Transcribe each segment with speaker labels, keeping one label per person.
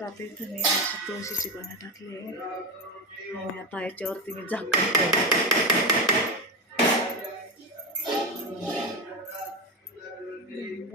Speaker 1: तर आता इथं मी अशी तुळशीची पानं टाकली. आहे आणि आता याच्यावरती मी झाकण ठेवते.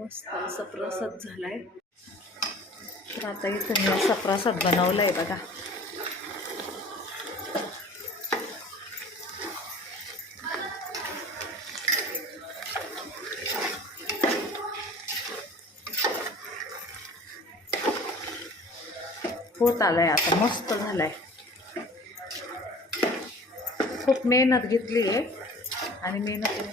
Speaker 1: मस्त असा प्रसाद झालाय. तर आता इथं मी असा प्रसाद आहे बघा. होत आलाय आता मस्त झालाय. खूप मेहनत घेतली आहे आणि मेहनतीने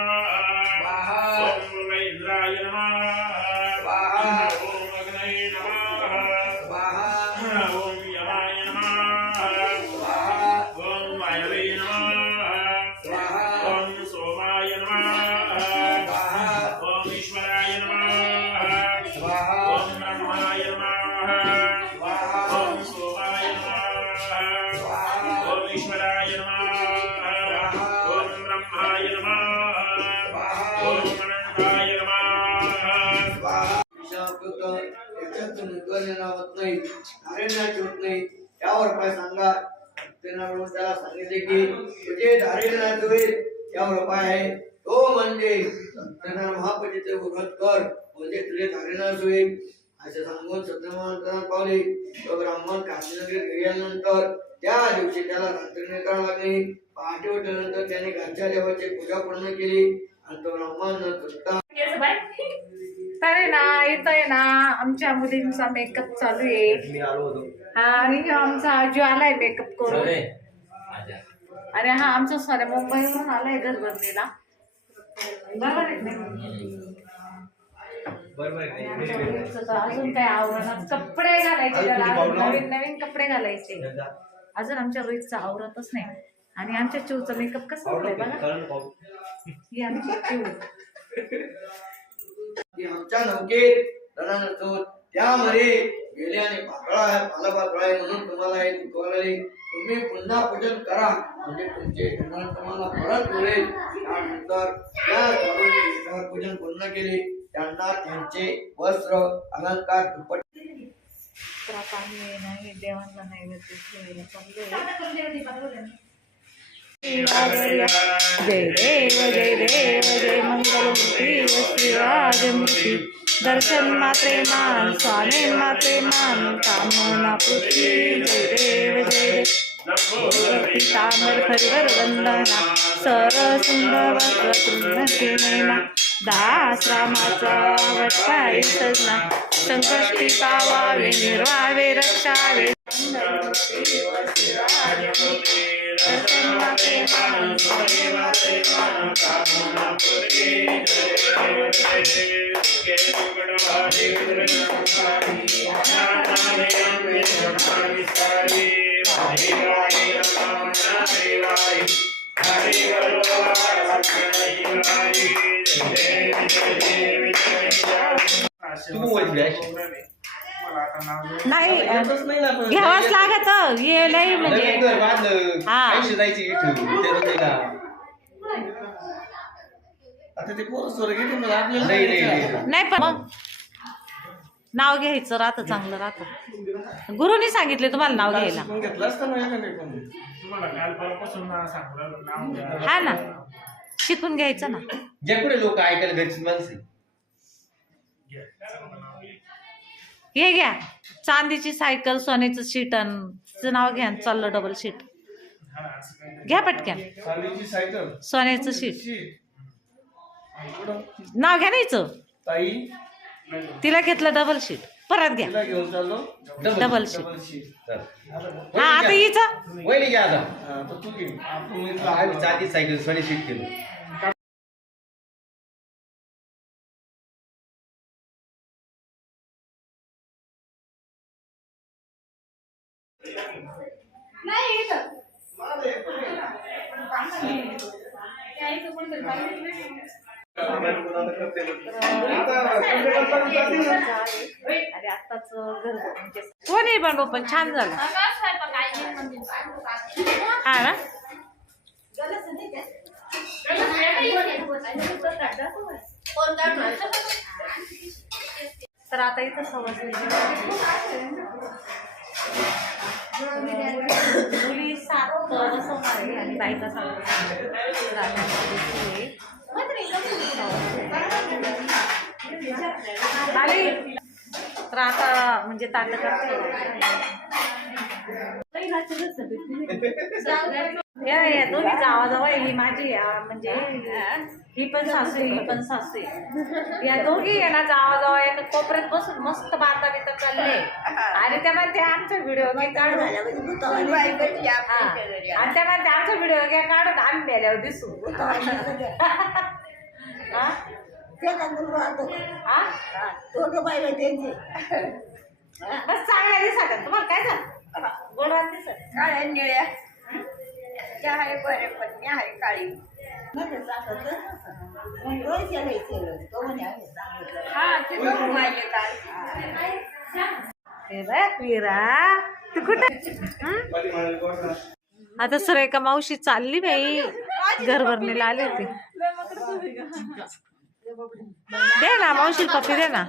Speaker 2: होत नाही धारेंद्राची होत नाही काय सांगा त्याला सांगितले की तुझे होईल त्यावर उपाय आहे तो म्हणजे सत्यनारायण महापतीचे व्रत कर म्हणजे तुझे धारेंद्राच होईल असे सांगून सत्यनारायण पावले. तो ब्राह्मण काशीनगरीत गेल्यानंतर त्या दिवशी त्याला रात्री करावं लागले. पहाटे उठल्यानंतर त्याने घरच्या देवाची पूजा पूर्ण केली आणि तो चुकता
Speaker 1: तर आहे ना इथं आहे ना. आमच्या मुलींचा मेकअप चालू आहे.
Speaker 3: मी आलो होतो.
Speaker 1: हा आणि हा आमचा आजू आलाय मेकअप करून. आणि हा आमचा सर मुंबईवरून आलाय घरभरणीला बरोबर आहे की नाही?
Speaker 3: बरोबर
Speaker 1: आणि आमच्या मुलींचं तर अजून काय आवरण कपडे घालायचे त्याला. अजून नवीन नवीन कपडे घालायचे. अजून आमच्या रोहितचं आवरतच नाही. आणि आमच्या चिवचा मेकअप कसा झालाय बघा. ही आमची चिव.
Speaker 2: की आमच्या नौकेत नसतो त्यामध्ये गेले आणि पाकळा आहे पाला पाकळा आहे म्हणून तुम्हाला हे दुखवलेले तुम्ही पुन्हा पूजन करा. म्हणजे तुमचे धन तुम्हाला परत मिळेल त्यानंतर त्या पूजन पूर्ण केले. त्यांना त्यांचे वस्त्र अलंकार दुपट
Speaker 1: tratando de nadie de banda negra de la familia. ¿Sabes cómo se llama el tipo de banda? दर्शन माते मान स्वामे पितांबर दास रामाचा सजना संकष्टी पावावे निर्वावे रक्षावे Thank you. नाही घ्यावाच लागत ये लय म्हणजे. हा.
Speaker 3: आता ते पोरं सोरं गेले मला आपल्याला
Speaker 1: नाही पण मग नाव घ्यायचं राहतं चांगलं राहतं. गुरुनी सांगितले तुम्हाला नाव घ्यायला. हा ना. शिकून घ्यायचं ना.
Speaker 3: जे कुठे लोक ऐकायला घरची माणसं.
Speaker 1: हे घ्या. चांदीची सायकल सोन्याचं शीट आणि नाव घ्या आणि चाललं डबल शीट.
Speaker 4: घ्या
Speaker 5: चांदीची सायकल.
Speaker 4: सोन्याचं शीट. नाव घ्या नाहीचं
Speaker 5: ताई.
Speaker 4: तिला घेतलं डबल शीट परत घ्या.
Speaker 5: तिला घेऊन चाललो.
Speaker 4: डबल शीट
Speaker 5: डबल शीट
Speaker 4: हा आता हिचं.
Speaker 3: वहिनी घ्या आता.
Speaker 5: हा, तर तू घे. आपण इथलं
Speaker 3: आम्ही
Speaker 5: आपण-
Speaker 3: चांदी सायकल सोनी सीट केलं.
Speaker 4: अरे आत्ताच घर म्हणजे कोणी बनव पण छान झालं. हा ना? तर आता इथं समजले मुली सात बसवणार आणि बायका सात तर आता म्हणजे ताट या या दोन्ही जावा ही माझी म्हणजे ही पण सासू ही पण सासू या दोघी आहे ना जावा जावा कोपऱ्यात बसून मस्त बाता बिता चालले. आणि त्या म्हणते आमचा व्हिडिओ काढून. आणि त्यामध्ये म्हणते आमचा व्हिडिओ घ्या काढून. आम्ही दिसू. हा? हा? बस चांगल्या दिसत तुम्हाला काय झालं? गोडवान दिसत.
Speaker 6: काळ्या निळ्या? त्या आहे बरे पण मी आहे काळी. म्हणजे सांगत मग रोज घ्यायचं तो म्हणे आम्ही सांगितलं हा ते दोन मागे काळी
Speaker 4: हे बघ वीरा तू कुठे? आता सुरेखा मावशी चालली बाई. घरभरणीला आली होती. दे ना मावशी पप्पी दे ना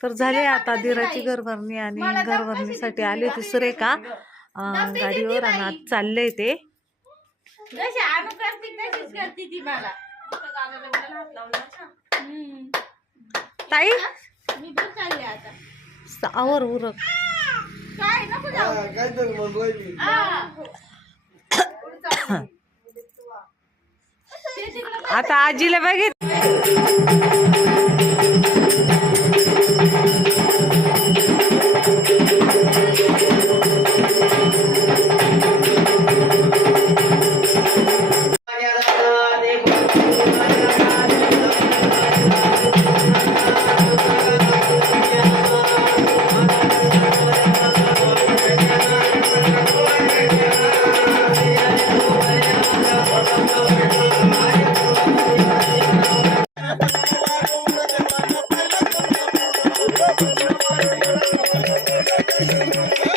Speaker 4: तर झाली आता दिराची घरभरणी आणि घरभरणीसाठी आली होती सुरेखा. गाडीवर आणि आज चाललंय ते. ताई?
Speaker 6: मी पण चालले आता.
Speaker 4: सावर उरक.
Speaker 6: काय
Speaker 4: आता आजीला बघित Hey.